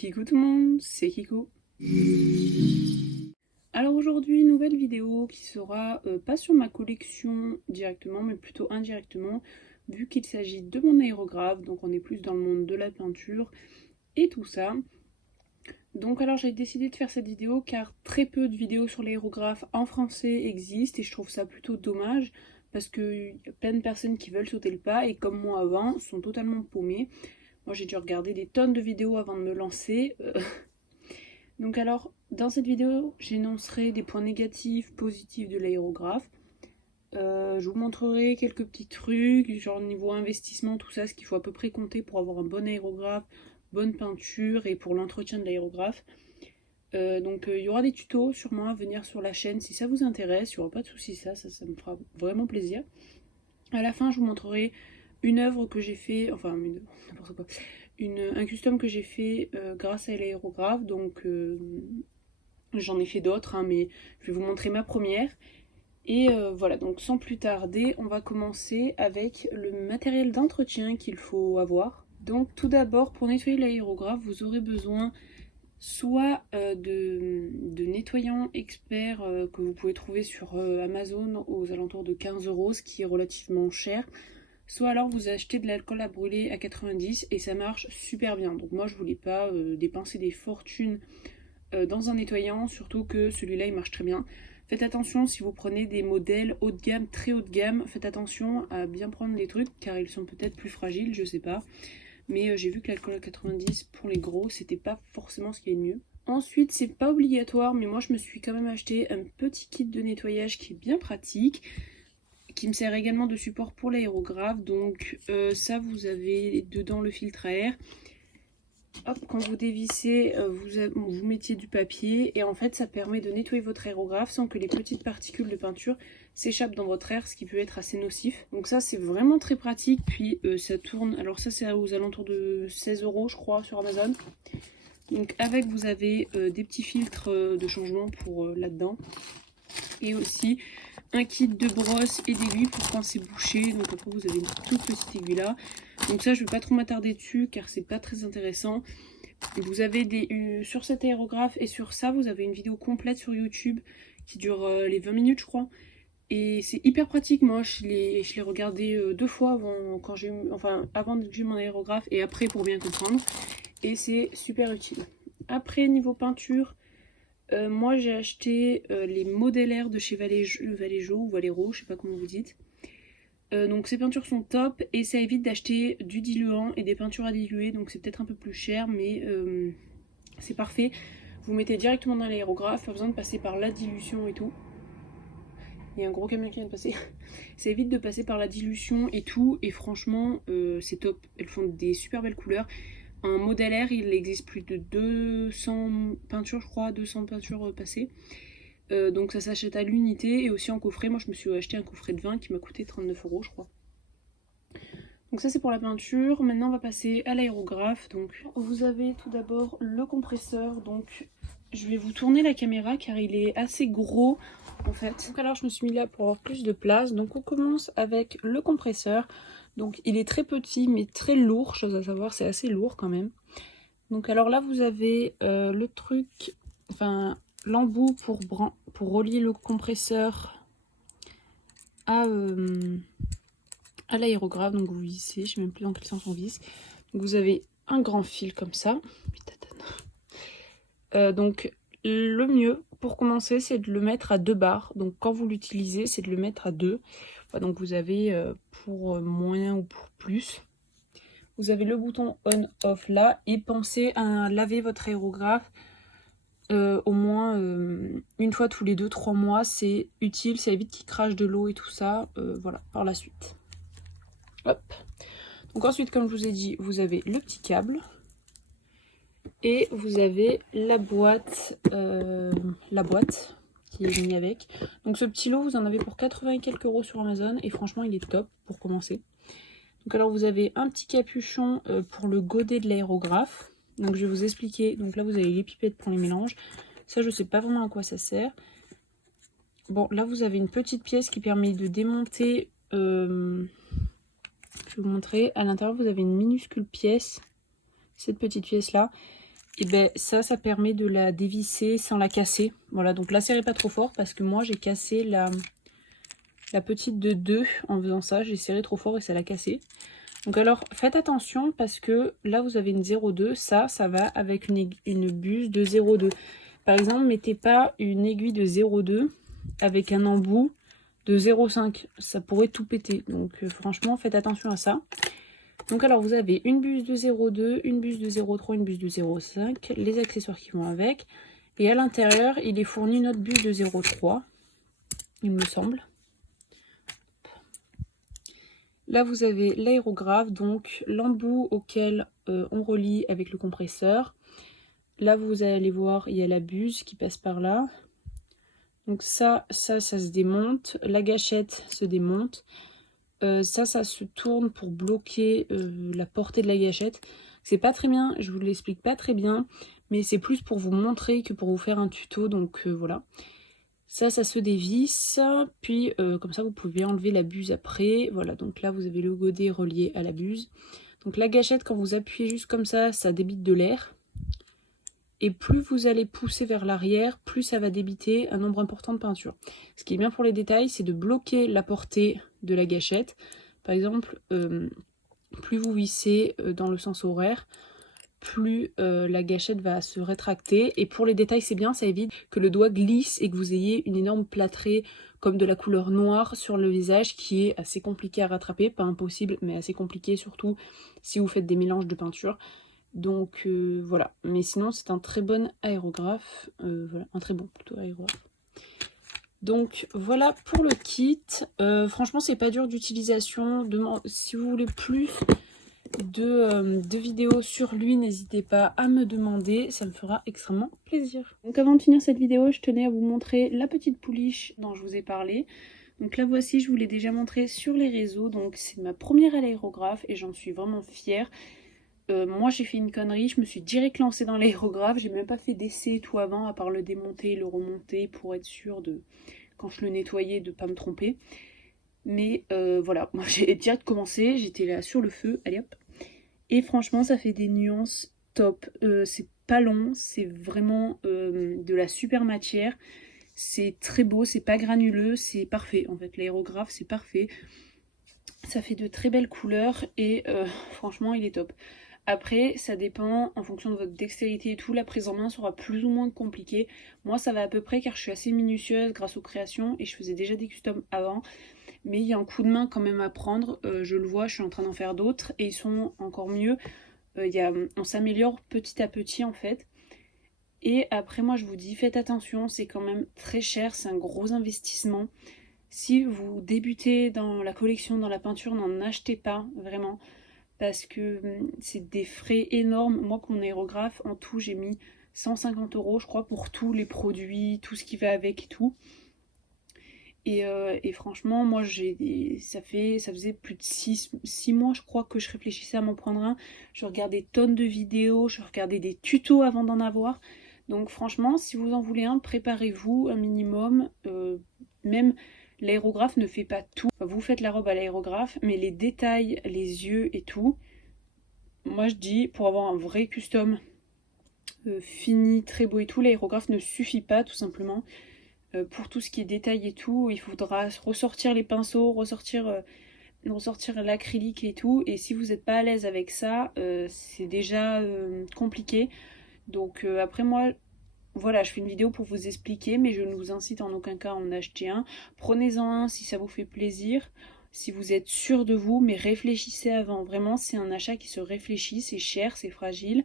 Kikou tout le monde, c'est Kikou. Alors aujourd'hui, nouvelle vidéo qui sera pas sur ma collection directement, mais plutôt indirectement, vu qu'il s'agit de mon aérographe, donc on est plus dans le monde de la peinture et tout ça. Donc alors j'ai décidé de faire cette vidéo car très peu de vidéos sur l'aérographe en français existent et je trouve ça plutôt dommage parce qu'il y a plein de personnes qui veulent sauter le pas et comme moi avant, sont totalement paumées. Moi j'ai dû regarder des tonnes de vidéos avant de me lancer. Donc alors, dans cette vidéo, j'énoncerai des points négatifs, positifs de l'aérographe. Je vous montrerai quelques petits trucs, genre niveau investissement, tout ça, ce qu'il faut à peu près compter pour avoir un bon aérographe, bonne peinture et pour l'entretien de l'aérographe. Donc il y aura des tutos sûrement à venir sur la chaîne si ça vous intéresse, il n'y aura pas de soucis, ça me fera vraiment plaisir. À la fin, je vous montrerai une œuvre que j'ai fait, enfin n'importe quoi, un custom que j'ai fait grâce à l'aérographe, donc j'en ai fait d'autres, hein, mais je vais vous montrer ma première. Et voilà, donc sans plus tarder, on va commencer avec le matériel d'entretien qu'il faut avoir. Donc tout d'abord, pour nettoyer l'aérographe, vous aurez besoin soit de nettoyants experts que vous pouvez trouver sur Amazon aux alentours de 15 €, ce qui est relativement cher. Soit alors vous achetez de l'alcool à brûler à 90 et ça marche super bien. Donc moi je voulais pas dépenser des fortunes dans un nettoyant, surtout que celui-là il marche très bien. Faites attention si vous prenez des modèles haut de gamme, très haut de gamme, faites attention à bien prendre les trucs car ils sont peut-être plus fragiles, je sais pas. Mais j'ai vu que l'alcool à 90 pour les gros, c'était pas forcément ce qu'il y a de mieux. Ensuite, c'est pas obligatoire, mais moi je me suis quand même acheté un petit kit de nettoyage qui est bien pratique, qui me sert également de support pour l'aérographe. Donc ça, vous avez dedans le filtre à air. Hop, quand vous dévissez, vous mettiez du papier et en fait ça permet de nettoyer votre aérographe sans que les petites particules de peinture s'échappent dans votre air, ce qui peut être assez nocif. Donc ça c'est vraiment très pratique, puis ça tourne, alors ça c'est aux alentours de 16 € je crois sur Amazon. Donc avec vous avez des petits filtres de changement pour là-dedans et aussi un kit de brosse et d'aiguilles pour quand c'est bouché. Donc après vous avez une toute petite aiguille là. Donc ça je vais pas trop m'attarder dessus car c'est pas très intéressant. Vous avez sur cet aérographe et sur ça vous avez une vidéo complète sur YouTube qui dure les 20 minutes je crois. Et c'est hyper pratique, moi je l'ai regardé 2 fois avant que j'ai mon aérographe et après pour bien comprendre. Et c'est super utile. Après niveau peinture, moi j'ai acheté les modellaires de chez Vallejo ou Valero, je sais pas comment vous dites. Donc ces peintures sont top et ça évite d'acheter du diluant et des peintures à diluer, donc c'est peut-être un peu plus cher mais c'est parfait. Vous mettez directement dans l'aérographe, pas besoin de passer par la dilution et tout. Il y a un gros camion qui vient de passer. Ça évite de passer par la dilution et tout et franchement c'est top. Elles font des super belles couleurs. En modellaire, il existe plus de 200 peintures, je crois, 200 peintures passées. Donc ça s'achète à l'unité et aussi en coffret. Moi, je me suis acheté un coffret de 20 qui m'a coûté 39 € je crois. Donc ça, c'est pour la peinture. Maintenant, on va passer à l'aérographe. Donc, vous avez tout d'abord le compresseur. Donc, je vais vous tourner la caméra car il est assez gros en fait. Donc alors, je me suis mis là pour avoir plus de place. Donc, on commence avec le compresseur. Donc il est très petit mais très lourd, chose à savoir, c'est assez lourd quand même. Donc alors là vous avez le truc, enfin l'embout pour relier le compresseur à l'aérographe. Donc vous vissez, je sais même plus dans quel sens on visse. Donc vous avez un grand fil comme ça. Donc le mieux pour commencer c'est de le mettre à 2 barres. Donc quand vous l'utilisez c'est de le mettre à 2. Donc vous avez pour moyen ou pour plus. Vous avez le bouton on-off là et pensez à laver votre aérographe au moins une fois tous les 2-3 mois. C'est utile, ça évite qu'il crache de l'eau et tout ça. Voilà, par la suite. Hop. Donc ensuite, comme je vous ai dit, vous avez le petit câble et vous avez la boîte qui est mise avec. Donc ce petit lot, vous en avez pour 80 et quelques € sur Amazon et franchement, il est top pour commencer. Donc alors vous avez un petit capuchon pour le godet de l'aérographe. Donc je vais vous expliquer. Donc là vous avez les pipettes pour les mélanges. Ça je sais pas vraiment à quoi ça sert. Bon là vous avez une petite pièce qui permet de démonter. Je vais vous montrer. À l'intérieur vous avez une minuscule pièce. Cette petite pièce là. et ben ça permet de la dévisser sans la casser. Voilà, donc la serrez pas trop fort parce que moi j'ai cassé la petite de 2 en faisant ça. J'ai serré trop fort et ça l'a cassé. Donc alors faites attention parce que là vous avez une 0,2, ça va avec une buse de 0,2. Par exemple, mettez pas une aiguille de 0,2 avec un embout de 0,5, ça pourrait tout péter. Donc franchement faites attention à ça. Donc alors vous avez une buse de 0,2, une buse de 0,3, une buse de 0,5, les accessoires qui vont avec. Et à l'intérieur il est fourni une autre buse de 0,3, il me semble. Là, vous avez l'aérographe, donc l'embout auquel on relie avec le compresseur. Là, vous allez voir, il y a la buse qui passe par là. Donc ça se démonte. La gâchette se démonte. Ça se tourne pour bloquer la portée de la gâchette. C'est pas très bien, je vous l'explique pas très bien, mais c'est plus pour vous montrer que pour vous faire un tuto, donc voilà. Ça se dévisse, puis comme ça vous pouvez enlever la buse après. Voilà, donc là vous avez le godet relié à la buse. Donc la gâchette, quand vous appuyez juste comme ça débite de l'air. Et plus vous allez pousser vers l'arrière, plus ça va débiter un nombre important de peinture. Ce qui est bien pour les détails, c'est de bloquer la portée de la gâchette. Par exemple, plus vous vissez dans le sens horaire, plus la gâchette va se rétracter. Et pour les détails, c'est bien, ça évite que le doigt glisse et que vous ayez une énorme plâtrée comme de la couleur noire sur le visage qui est assez compliqué à rattraper. Pas impossible, mais assez compliqué, surtout si vous faites des mélanges de peinture. Donc voilà, mais sinon c'est un très bon aérographe, voilà, un très bon plutôt aérographe. Donc voilà pour le kit, franchement c'est pas dur d'utilisation. Si vous voulez plus de vidéos sur lui, n'hésitez pas à me demander, ça me fera extrêmement plaisir. Donc avant de finir cette vidéo, je tenais à vous montrer la petite pouliche dont je vous ai parlé. Donc la voici, je vous l'ai déjà montré sur les réseaux, donc c'est ma première à l'aérographe et j'en suis vraiment fière. Moi j'ai fait une connerie, je me suis direct lancée dans l'aérographe, j'ai même pas fait d'essai et tout avant, à part le démonter et le remonter pour être sûre de, quand je le nettoyais, de pas me tromper. Mais voilà, moi j'ai direct commencé, j'étais là sur le feu, allez hop. Et franchement ça fait des nuances top, c'est pas long, c'est vraiment de la super matière, c'est très beau, c'est pas granuleux, c'est parfait en fait, l'aérographe c'est parfait. Ça fait de très belles couleurs et franchement il est top. Après, ça dépend en fonction de votre dextérité et tout, la prise en main sera plus ou moins compliquée. Moi, ça va à peu près car je suis assez minutieuse grâce aux créations et je faisais déjà des customs avant. Mais il y a un coup de main quand même à prendre, je le vois, je suis en train d'en faire d'autres et ils sont encore mieux. On s'améliore petit à petit en fait. Et après, moi, je vous dis, faites attention, c'est quand même très cher, c'est un gros investissement. Si vous débutez dans la collection, dans la peinture, n'en achetez pas, vraiment. Parce que c'est des frais énormes. Moi, mon aérographe, en tout, j'ai mis 150 € je crois, pour tous les produits, tout ce qui va avec et tout. Et franchement, moi, ça faisait plus de 6 mois, je crois, que je réfléchissais à m'en prendre un. Je regardais tonnes de vidéos, je regardais des tutos avant d'en avoir. Donc franchement, si vous en voulez un, préparez-vous un minimum. Même l'aérographe ne fait pas tout. Vous faites la robe à l'aérographe, mais les détails, les yeux et tout, moi je dis, pour avoir un vrai custom fini, très beau et tout, l'aérographe ne suffit pas tout simplement. Pour tout ce qui est détail et tout, il faudra ressortir les pinceaux, ressortir l'acrylique et tout. Et si vous n'êtes pas à l'aise avec ça, c'est déjà compliqué. Donc après moi, voilà, je fais une vidéo pour vous expliquer, mais je ne vous incite en aucun cas à en acheter un. Prenez-en un si ça vous fait plaisir, si vous êtes sûr de vous, mais réfléchissez avant. Vraiment, c'est un achat qui se réfléchit, c'est cher, c'est fragile.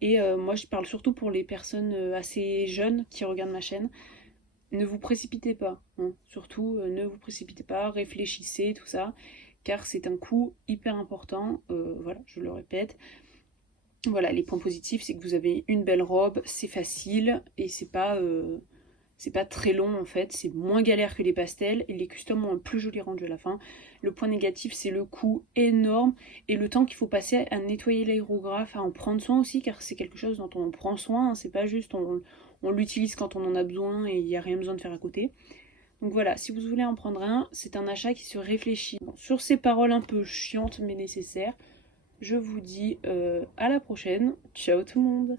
Et moi, je parle surtout pour les personnes assez jeunes qui regardent ma chaîne. Ne vous précipitez pas, hein. Surtout ne vous précipitez pas, réfléchissez, tout ça, car c'est un coût hyper important, voilà, je le répète. Voilà, les points positifs, c'est que vous avez une belle robe, c'est facile, et c'est pas très long en fait, c'est moins galère que les pastels, et les customs ont un plus joli rendu à la fin. Le point négatif, c'est le coût énorme, et le temps qu'il faut passer à nettoyer l'aérographe, à en prendre soin aussi, car c'est quelque chose dont on prend soin, hein. C'est pas juste on l'utilise quand on en a besoin et il n'y a rien besoin de faire à côté. Donc voilà, si vous voulez en prendre un, c'est un achat qui se réfléchit. Bon, sur ces paroles un peu chiantes mais nécessaires, Je vous dis à la prochaine. Ciao tout le monde!